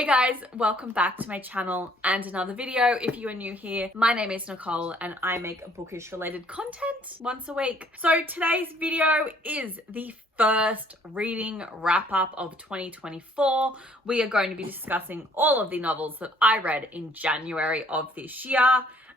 Hey guys, welcome back to my channel and another video. If you are new here, my name is Nicole and I make bookish related content once a week. So today's video is the first reading wrap up of 2024. We are going to be discussing all of the novels that I read in January of this year.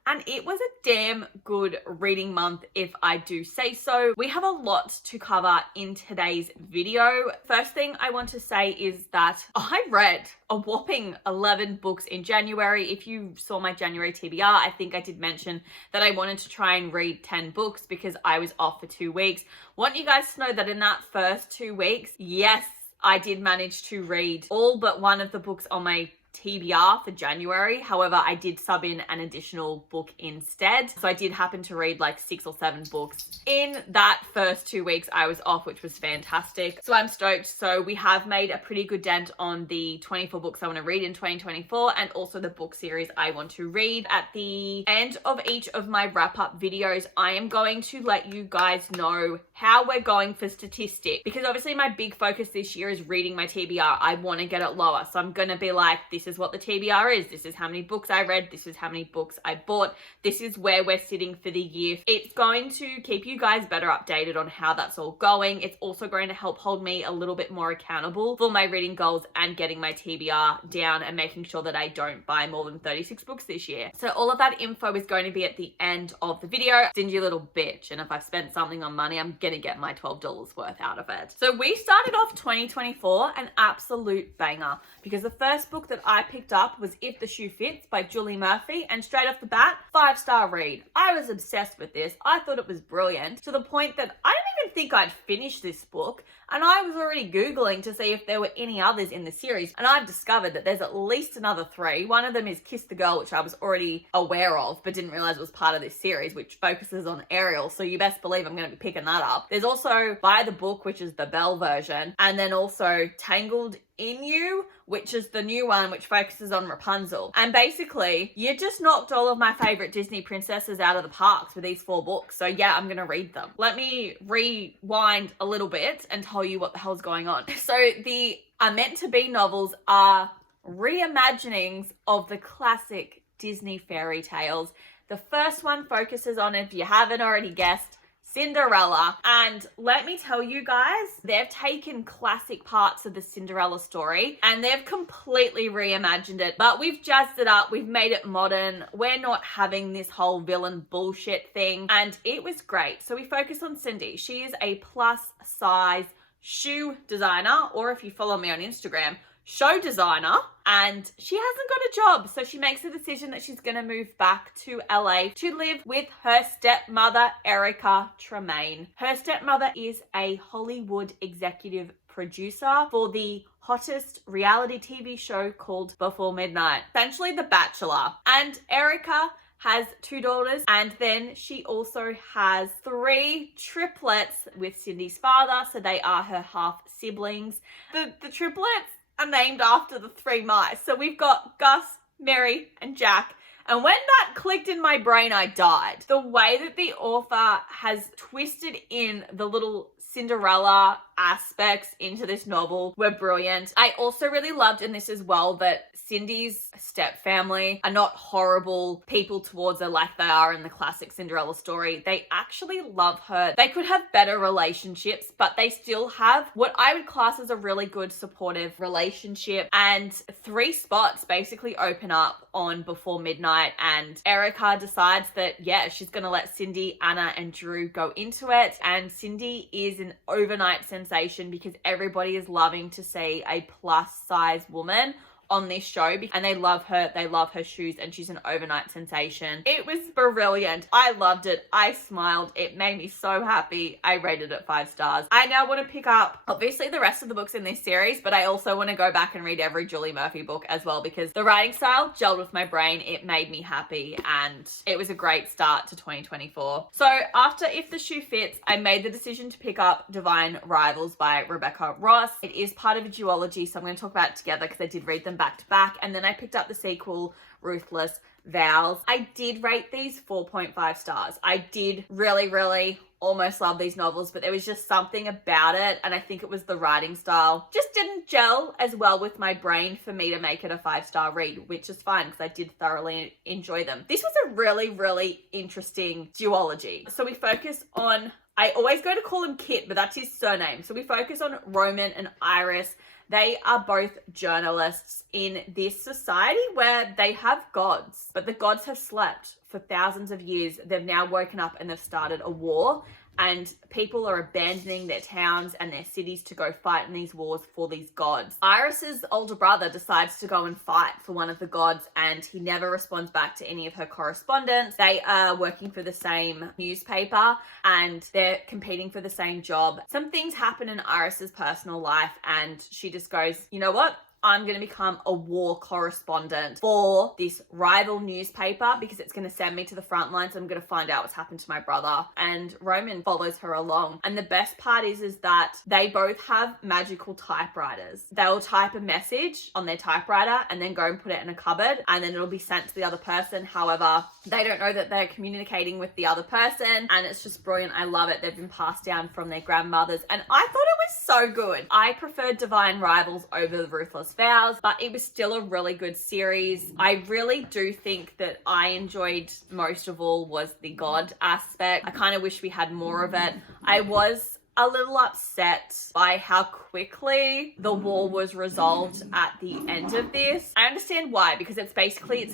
And it was a damn good reading month, if I do say so. We have a lot to cover in today's video. First thing I want to say is that I read a whopping 11 books in January. If you saw my January TBR, I think I did mention that I wanted to try and read 10 books because I was off for 2 weeks. Want you guys to know that in that first 2 weeks, yes, I did manage to read all but one of the books on my TBR for January. However, I did sub in an additional book instead. So I did happen to read like 6 or 7 books in that first 2 weeks I was off, which was fantastic. So I'm stoked. So we have made a pretty good dent on the 24 books I want to read in 2024 and also the book series I want to read. At the end of each of my wrap up videos, I am going to let you guys know how we're going for statistics, because obviously my big focus this year is reading my TBR. I want to get it lower. So I'm going to be like, this is what the TBR is. This is how many books I read. This is how many books I bought. This is where we're sitting for the year. It's going to keep you guys better updated on how that's all going. It's also going to help hold me a little bit more accountable for my reading goals and getting my TBR down and making sure that I don't buy more than 36 books this year. So all of that info is going to be at the end of the video. Stingy little bitch. And if I've spent something on money, I'm going to get my $12 worth out of it. So we started off 2024 an absolute banger, because the first book that I picked up was If the Shoe Fits by Julie Murphy, and straight off the bat, 5-star read. I was obsessed with this. I thought it was brilliant, to the point that I didn't even think I'd finish this book, and I was already Googling to see if there were any others in the series, and I've discovered that there's at least another 3. One of them is Kiss the Girl, which I was already aware of, but didn't realize it was part of this series, which focuses on Ariel, so you best believe I'm going to be picking that up. There's also By the Book, which is the Belle version, and then also Tangled in You, which is the new one, which focuses on Rapunzel. And basically, you just knocked all of my favorite Disney princesses out of the parks with these 4 books. So yeah, I'm gonna read them. Let me rewind a little bit and tell you what the hell's going on. So the Are Meant to Be novels are reimaginings of the classic Disney fairy tales. The first one focuses on, if you haven't already guessed, Cinderella. And let me tell you guys, they've taken classic parts of the Cinderella story and they've completely reimagined it, but we've jazzed it up. We've made it modern. We're not having this whole villain bullshit thing, and it was great. So we focus on Cindy. She is a plus size shoe designer, or if you follow me on Instagram, show designer, and she hasn't got a job. So she makes a decision that she's going to move back to LA to live with her stepmother, Erica Tremaine. Her stepmother is a Hollywood executive producer for the hottest reality TV show called Before Midnight, essentially The Bachelor. And Erica has 2 daughters, and then she also has 3 triplets with Cindy's father, so they are her half siblings. The triplets are named after the 3 mice. So we've got Gus, Mary, and Jack. And when that clicked in my brain, I died. The way that the author has twisted in the little Cinderella aspects into this novel were brilliant. I also really loved in this as well that Cindy's step family are not horrible people towards her like they are in the classic Cinderella story. They actually love her. They could have better relationships, but they still have what I would class as a really good supportive relationship. And 3 spots basically open up on Before Midnight, and Erica decides that, yeah, she's going to let Cindy, Anna, and Drew go into it. And Cindy is an overnight sensation because everybody is loving to see a plus size woman on this show, and they love her shoes, and she's an overnight sensation. It was brilliant. I loved it. I smiled. It made me so happy. I rated it 5 stars. I now want to pick up obviously the rest of the books in this series, but I also want to go back and read every Julie Murphy book as well, because the writing style gelled with my brain. It made me happy, and it was a great start to 2024. So after If the Shoe Fits, I made the decision to pick up Divine Rivals by Rebecca Ross. It is part of a duology, so I'm going to talk about it together because I did read them back to back. And then I picked up the sequel, Ruthless Vows. I did rate these 4.5 stars. I did really almost love these novels, but there was just something about it, and I think it was the writing style just didn't gel as well with my brain for me to make it a 5-star read, which is fine because I did thoroughly enjoy them. This was a really, really interesting duology. So we focus on, I always go to call him Kit, but that's his surname. So we focus on Roman and Iris. They are both journalists in this society where they have gods, but the gods have slept for thousands of years. They've now woken up and they've started a war, and people are abandoning their towns and their cities to go fight in these wars for these gods. Iris's older brother decides to go and fight for one of the gods, and he never responds back to any of her correspondence. They are working for the same newspaper and they're competing for the same job. Some things happen in Iris's personal life and she just goes, you know what? I'm going to become a war correspondent for this rival newspaper because it's going to send me to the front lines. I'm going to find out what's happened to my brother. And Roman follows her along. And the best part is that they both have magical typewriters. They'll type a message on their typewriter and then go and put it in a cupboard, and then it'll be sent to the other person. However, they don't know that they're communicating with the other person, and it's just brilliant. I love it. They've been passed down from their grandmothers, and I thought it was so good. I preferred Divine Rivals over The Ruthless Vows, but it was still a really good series. I really do think that I enjoyed most of all was the god aspect. I kind of wish we had more of it. I was a little upset by how quickly the war was resolved at the end of this. I understand why, because it's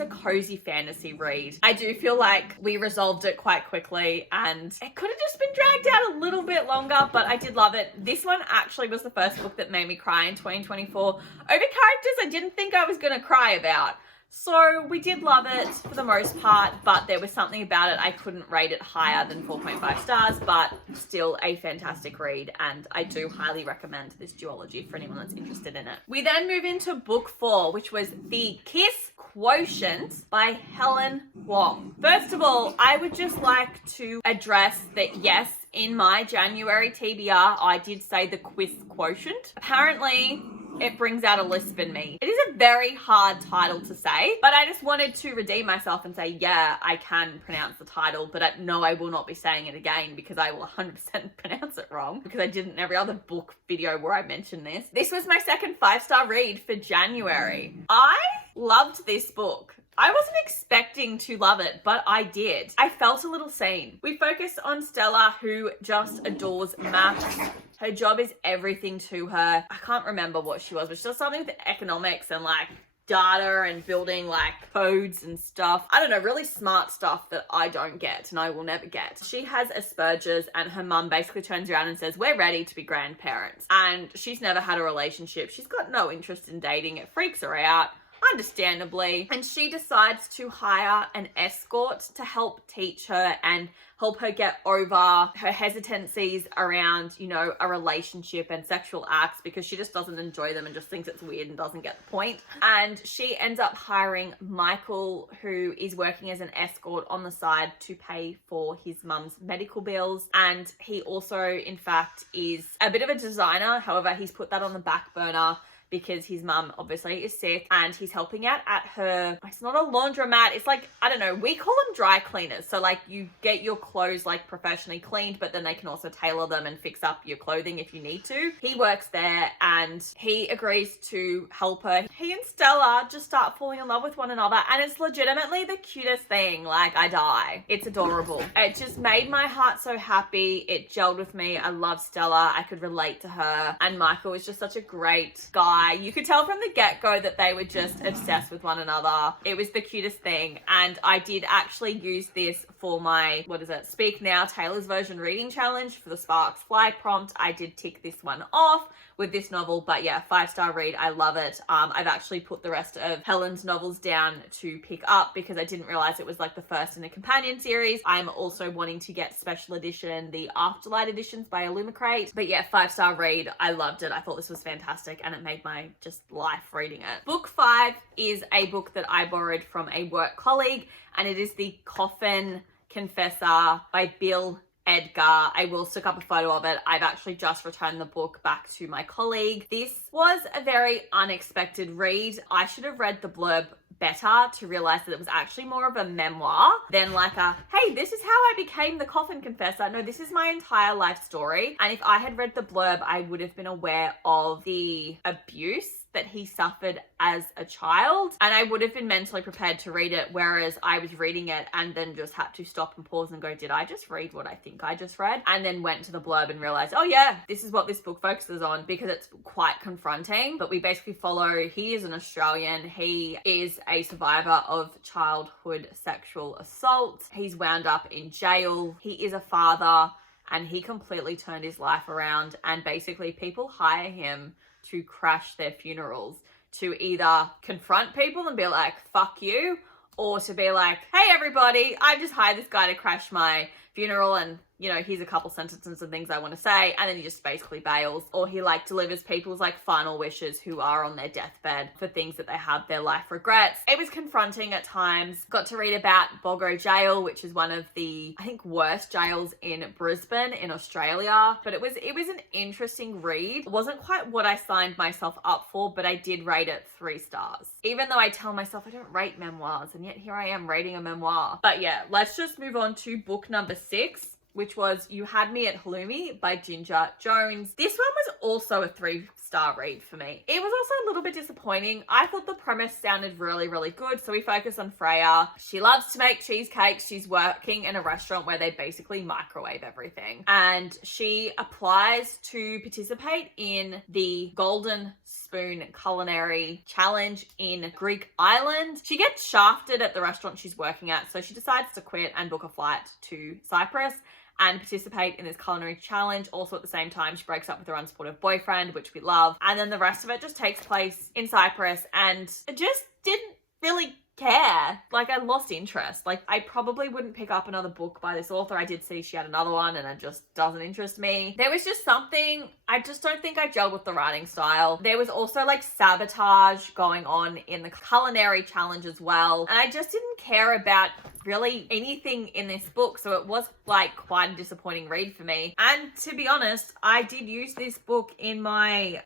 a cozy fantasy read. I do feel like we resolved it quite quickly and it could have just been dragged out a little bit longer, but I did love it. This one actually was the first book that made me cry in 2024 over characters I didn't think I was going to cry about. So we did love it for the most part, but there was something about it. I couldn't rate it higher than 4.5 stars, but still a fantastic read, and I do highly recommend this duology for anyone that's interested in it. We then move into book 4, which was The Kiss Quotient by Helen Wong. First of all, I would just like to address that yes, in my January TBR, I did say the Kiss Quotient. Apparently, it brings out a lisp in me. It is a very hard title to say, but I just wanted to redeem myself and say, yeah, I can pronounce the title, but no, I will not be saying it again because I will 100% pronounce it wrong because I did in every other book video where I mentioned this. This was my second 5-star read for January. I loved this book. I wasn't expecting to love it, but I did. I felt a little seen. We focus on Stella, who just adores maths. Her job is everything to her. I can't remember what she was, but she does something with economics and like data and building like codes and stuff. I don't know, really smart stuff that I don't get and I will never get. She has Asperger's and her mum basically turns around and says, we're ready to be grandparents. And she's never had a relationship. She's got no interest in dating. It freaks her out, understandably. And she decides to hire an escort to help teach her and help her get over her hesitancies around, you know, a relationship and sexual acts because she just doesn't enjoy them and just thinks it's weird and doesn't get the point. And she ends up hiring Michael, who is working as an escort on the side to pay for his mum's medical bills. And he also, in fact, is a bit of a designer. However, he's put that on the back burner because his mum obviously is sick and he's helping out at her, it's not a laundromat, it's like, I don't know, we call them dry cleaners. So like you get your clothes like professionally cleaned, but then they can also tailor them and fix up your clothing if you need to. He works there and he agrees to help her. He and Stella just start falling in love with one another and it's legitimately the cutest thing. Like I die. It's adorable. It just made my heart so happy. It gelled with me. I love Stella. I could relate to her. And Michael was just such a great guy. You could tell from the get-go that they were just obsessed with one another. It was the cutest thing. And I did actually use this for my, Speak Now Taylor's Version reading challenge for the Sparks Fly prompt. I did tick this one off with this novel, but yeah, 5-star read. I love it. I've actually put the rest of Helen's novels down to pick up because I didn't realize it was like the first in a companion series. I'm also wanting to get special edition, the Afterlight editions by Illumicrate. But yeah, 5-star read. I loved it. I thought this was fantastic and it made my just life reading it. Book 5 is a book that I borrowed from a work colleague and it is The Coffin Confessor by Bill Edgar. I will stick up a photo of it. I've actually just returned the book back to my colleague. This was a very unexpected read. I should have read the blurb better to realize that it was actually more of a memoir than like a, hey, this is how I became the coffin confessor. No, this is my entire life story. And if I had read the blurb, I would have been aware of the abuse that he suffered as a child, and I would have been mentally prepared to read it, whereas I was reading it and then just had to stop and pause and go, did I just read what I think I just read? And then went to the blurb and realized, oh yeah, this is what this book focuses on, because it's quite confronting. But we basically follow, he is an Australian, he is a survivor of childhood sexual assault, he's wound up in jail, he is a father, and he completely turned his life around, and basically people hire him to crash their funerals, to either confront people and be like, fuck you, or to be like, hey everybody, I just hired this guy to crash my funeral, and you know, here's a couple sentences and things I want to say, and then he just basically bails. Or he like delivers people's like final wishes who are on their deathbed for things that they have their life regrets. It was confronting at times. Got to read about Boggo Jail, which is one of the, I think, worst jails in Brisbane in Australia. But it was an interesting read. It wasn't quite what I signed myself up for, but I did rate it 3 stars. Even though I tell myself I don't rate memoirs, and yet here I am rating a memoir. But yeah, let's just move on to book number 6, which was You Had Me at Halloumi by Ginger Jones. This one was also a 3-star read for me. It was also a little bit disappointing. I thought the premise sounded really, really good. So we focus on Freya. She loves to make cheesecakes. She's working in a restaurant where they basically microwave everything. And she applies to participate in the Golden Spoon Culinary Challenge in Greek Island. She gets shafted at the restaurant she's working at, so she decides to quit and book a flight to Cyprus and participate in this culinary challenge. Also at the same time, she breaks up with her unsupportive boyfriend, which we love. And then the rest of it just takes place in Cyprus, and it just didn't really care. Like, I lost interest. Like, I probably wouldn't pick up another book by this author. I did see she had another one, and it just doesn't interest me. There was just something, I just don't think I gelled with the writing style. There was also like sabotage going on in the culinary challenge as well, and I just didn't care about really anything in this book, so it was like quite a disappointing read for me. And to be honest, I did use this book in my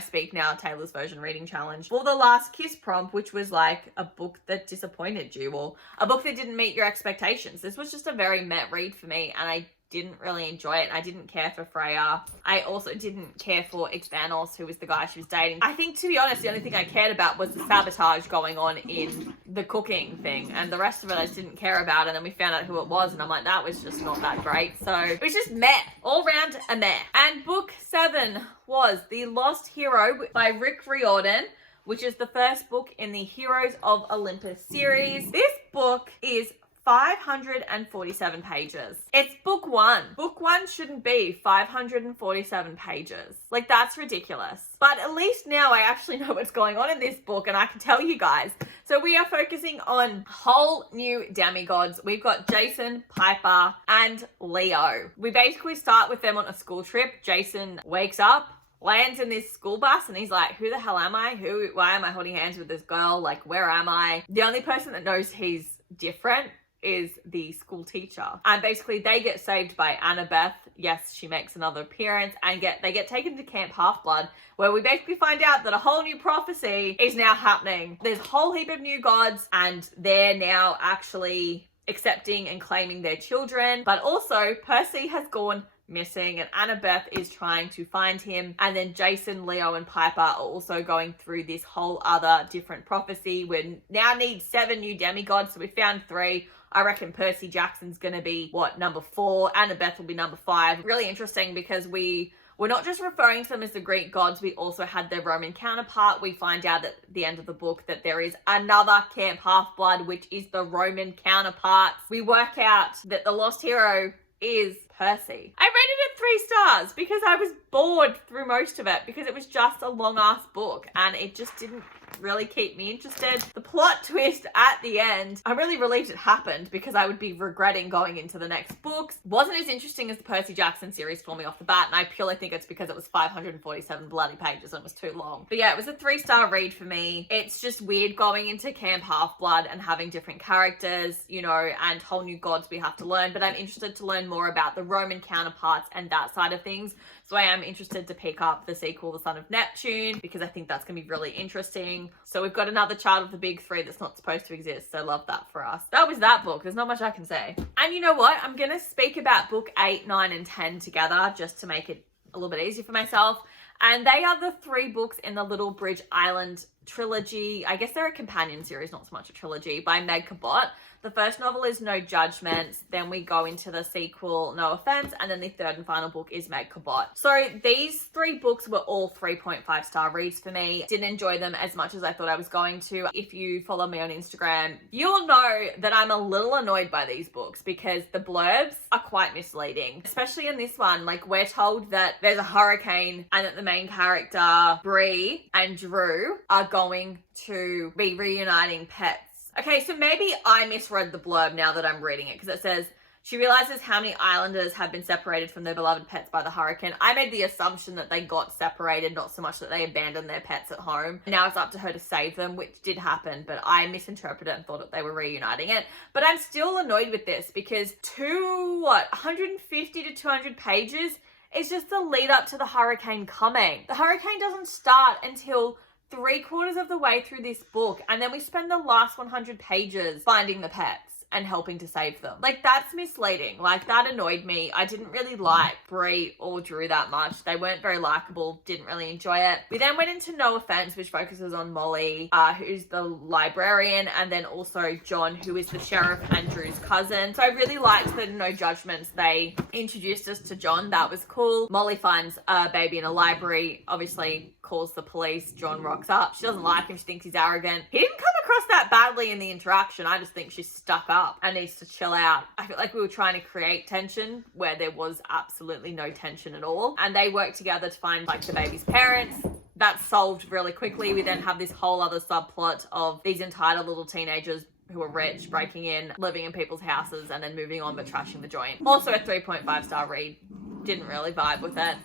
Speak Now Taylor's Version reading challenge for the Last Kiss prompt, which was like a book that disappointed you, or a book that didn't meet your expectations. This was just a very meh read for me, and I didn't really enjoy it. I didn't care for Freya. I also didn't care for Xanos, who was the guy she was dating. I think, to be honest, the only thing I cared about was the sabotage going on in the cooking thing, and the rest of it I just didn't care about. And then we found out who it was, and I'm like, that was just not that great. So it was just meh, all round a meh. And book 7 was The Lost Hero by Rick Riordan, which is the first book in the Heroes of Olympus series. This book is 547 pages. It's book 1. Book 1 shouldn't be 547 pages. Like, that's ridiculous. But at least now I actually know what's going on in this book, and I can tell you guys. So we are focusing on whole new demigods. We've got Jason, Piper, and Leo. We basically start with them on a school trip. Jason wakes up, lands in this school bus, and he's like, who the hell am I? Why am I holding hands with this girl? Like, where am I? The only person that knows he's different is the school teacher. And basically they get saved by Annabeth. Yes, she makes another appearance, and they get taken to Camp Half-Blood, where we basically find out that a whole new prophecy is now happening. There's a whole heap of new gods, and they're now actually accepting and claiming their children. But also Percy has gone missing, and Annabeth is trying to find him. And then Jason, Leo, and Piper are also going through this whole other different prophecy. We now need 7 new demigods, so we found 3. I reckon Percy Jackson's gonna be, number 4. Annabeth will be number 5. Really interesting, because we're not just referring to them as the Greek gods, we also had their Roman counterpart. We find out at the end of the book that there is another Camp Half-Blood, which is the Roman counterpart. We work out that the lost hero is Percy. I rated it 3 stars because I was bored through most of it, because it was just a long ass book and it just didn't really keep me interested. The plot twist at the end, I'm really relieved it happened, because I would be regretting going into the next books. Wasn't as interesting as the Percy Jackson series for me off the bat, and I purely think it's because it was 547 bloody pages and it was too long. But yeah, it was a 3-star read for me. It's just weird going into Camp Half-Blood and having different characters, you know, and whole new gods we have to learn, but I'm interested to learn more about the Roman counterparts and that side of things. So I am interested to pick up the sequel, The Son of Neptune, because I think that's going to be really interesting. So we've got another child of the big three that's not supposed to exist. So love that for us. That was that book. There's not much I can say. And you know what? I'm going to speak about book 8, 9, and 10 together just to make it a little bit easier for myself. And they are the 3 books in the Little Bridge Island trilogy. I guess they're a companion series, not so much a trilogy, by Meg Cabot. The first novel is No Judgments. Then we go into the sequel, No Offense. And then the third and final book is Meg Cabot. So these 3 books were all 3.5 star reads for me. Didn't enjoy them as much as I thought I was going to. If you follow me on Instagram, you'll know that I'm a little annoyed by these books because the blurbs are quite misleading. Especially in this one, like we're told that there's a hurricane and that the main character, Bree and Drew, are going to be reuniting pets. Okay, so maybe I misread the blurb now that I'm reading it, because it says, she realizes how many islanders have been separated from their beloved pets by the hurricane. I made the assumption that they got separated, not so much that they abandoned their pets at home. Now it's up to her to save them, which did happen, but I misinterpreted it and thought that they were reuniting it. But I'm still annoyed with this because 150 to 200 pages is just the lead up to the hurricane coming. The hurricane doesn't start until 3/4 of the way through this book, and then we spend the last 100 pages finding the pets and helping to save them. Like, that's misleading. Like, that annoyed me. I didn't really like Bree or Drew that much. They weren't very likable. Didn't really enjoy it. We then went into No Offense, which focuses on Molly, who's the librarian, and then also John, who is the sheriff and Drew's cousin. So I really liked that in No Judgments, they introduced us to John. That was cool. Molly finds a baby in a library, obviously calls the police. John rocks up. She doesn't like him. She thinks he's arrogant. He didn't come across that badly in the interaction. I just think she's stuck up and needs to chill out. I feel like we were trying to create tension where there was absolutely no tension at all. And they work together to find like the baby's parents. That's solved really quickly. We then have this whole other subplot of these entitled little teenagers who are rich, breaking in, living in people's houses, and then moving on but trashing the joint. Also a 3.5 star read. Didn't really vibe with it.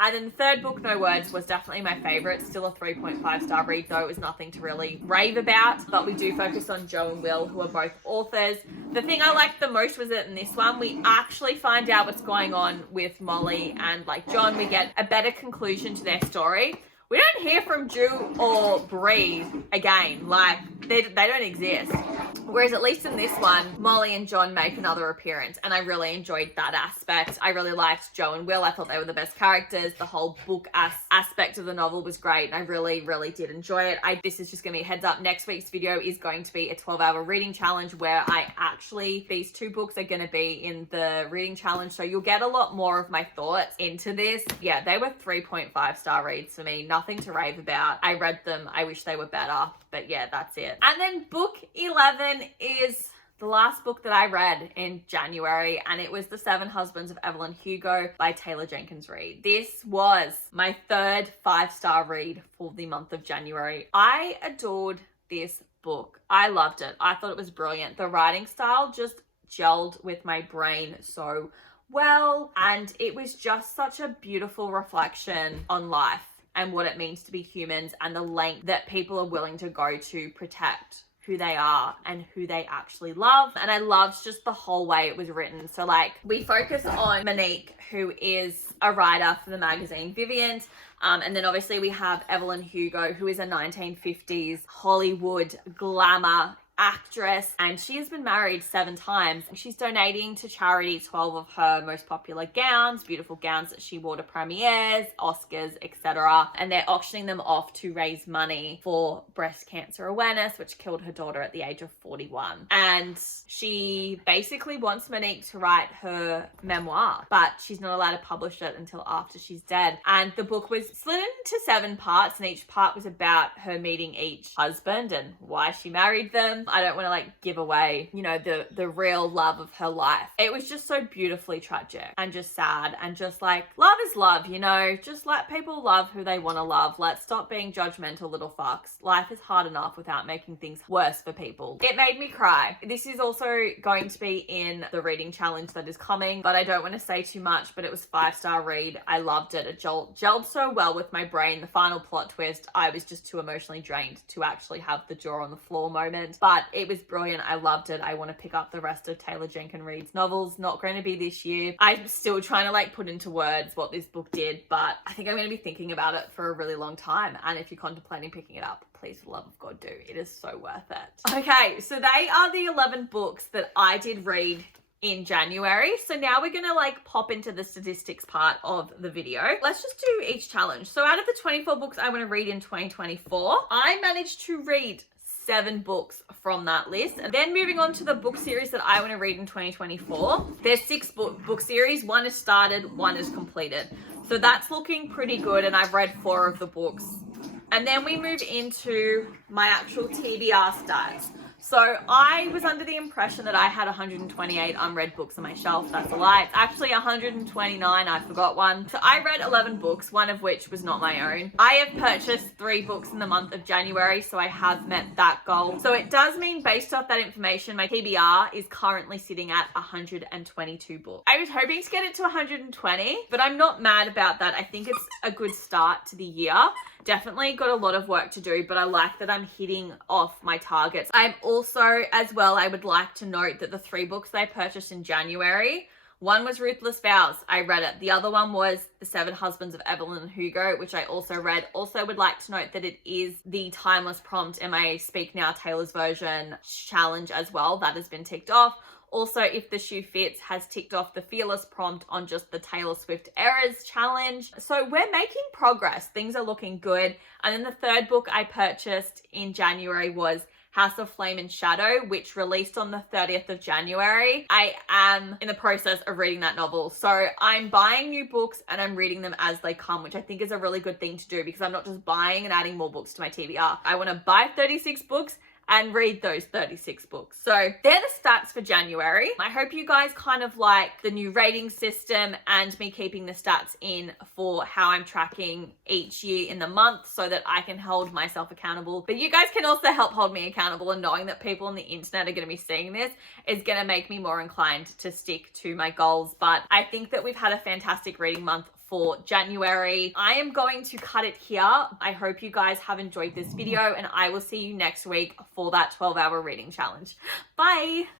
And then the third book, No Words, was definitely my favorite. Still a 3.5 star read, though it was nothing to really rave about. But we do focus on Joe and Will, who are both authors. The thing I liked the most was that in this one, we actually find out what's going on with Molly and like John. We get a better conclusion to their story. We don't hear from Drew or Bree again. Like, they don't exist. Whereas at least in this one, Molly and John make another appearance, and I really enjoyed that aspect. I really liked Joe and Will. I thought they were the best characters. The whole book aspect of the novel was great, and I really, really did enjoy it. This is just going to be a heads up. Next week's video is going to be a 12-hour reading challenge where these 2 books are going to be in the reading challenge, so you'll get a lot more of my thoughts into this. Yeah, they were 3.5 star reads for me. Nothing to rave about. I read them. I wish they were better, but yeah, that's it. And then book 11 is the last book that I read in January, and it was The 7 Husbands of Evelyn Hugo by Taylor Jenkins Reid. This was my 3rd 5-star read for the month of January. I adored this book. I loved it. I thought it was brilliant. The writing style just gelled with my brain so well, and it was just such a beautiful reflection on life and what it means to be humans and the length that people are willing to go to protect who they are and who they actually love. And I loved just the whole way it was written. So like, we focus on Monique, who is a writer for the magazine Vivian. And then obviously we have Evelyn Hugo, who is a 1950s Hollywood glamour actress, and she has been married 7 times. She's donating to charity 12 of her most popular gowns, beautiful gowns that she wore to premieres, Oscars, etc. And they're auctioning them off to raise money for breast cancer awareness, which killed her daughter at the age of 41. And she basically wants Monique to write her memoir, but she's not allowed to publish it until after she's dead. And the book was split into 7 parts, and each part was about her meeting each husband and why she married them. I don't want to like give away, you know, the real love of her life. It was just so beautifully tragic and just sad, and just like, love is love, you know, just let people love who they want to love. Let's stop being judgmental little fucks. Life is hard enough without making things worse for people. It made me cry. This is also going to be in the reading challenge that is coming, but I don't want to say too much, but it was 5-star read. I loved it. It gelled so well with my brain. The final plot twist, I was just too emotionally drained to actually have the jaw on the floor moment. But but it was brilliant. I loved it. I want to pick up the rest of Taylor Jenkins Reid's novels. Not going to be this year. I'm still trying to like put into words what this book did, but I think I'm going to be thinking about it for a really long time. And if you're contemplating picking it up, please, for the love of God, do. It is so worth it. Okay, so they are the 11 books that I did read in January. So now we're gonna like pop into the statistics part of the video. Let's just do each challenge. So out of the 24 books I want to read in 2024, I managed to read 7 books from that list. And then moving on to the book series that I want to read in 2024, there's 6 book series. 1 is started, 1 is completed. So that's looking pretty good, and I've read 4 of the books. And then we move into my actual TBR stats. So I was under the impression that I had 128 unread books on my shelf. That's a lie. It's actually 129. I forgot one. So I read 11 books, one of which was not my own. I have purchased 3 books in the month of January, so I have met that goal. So it does mean, based off that information, my TBR is currently sitting at 122 books. I was hoping to get it to 120, but I'm not mad about that. I think it's a good start to the year. Definitely got a lot of work to do, but I like that I'm hitting off my targets. I'm also, as well, I would like to note that the 3 books I purchased in January, one was Ruthless Vows. I read it. The other one was The 7 Husbands of Evelyn and Hugo, which I also read. Also would like to note that it is the Timeless Prompt MIA Speak Now Taylor's Version challenge as well. That has been ticked off. Also, If the Shoe Fits has ticked off the Fearless prompt on just the Taylor Swift Errors challenge. So we're making progress. Things are looking good. And then the 3rd book I purchased in January was House of Flame and Shadow, which released on the 30th of January. I am in the process of reading that novel. So I'm buying new books and I'm reading them as they come, which I think is a really good thing to do, because I'm not just buying and adding more books to my TBR. I want to buy 36 books and read those 36 books. So they're the stats for January. I hope you guys kind of like the new rating system and me keeping the stats in for how I'm tracking each year in the month, so that I can hold myself accountable. But you guys can also help hold me accountable, and knowing that people on the internet are going to be seeing this is going to make me more inclined to stick to my goals. But I think that we've had a fantastic reading month for January. I am going to cut it here. I hope you guys have enjoyed this video, and I will see you next week for that 12-hour reading challenge. Bye.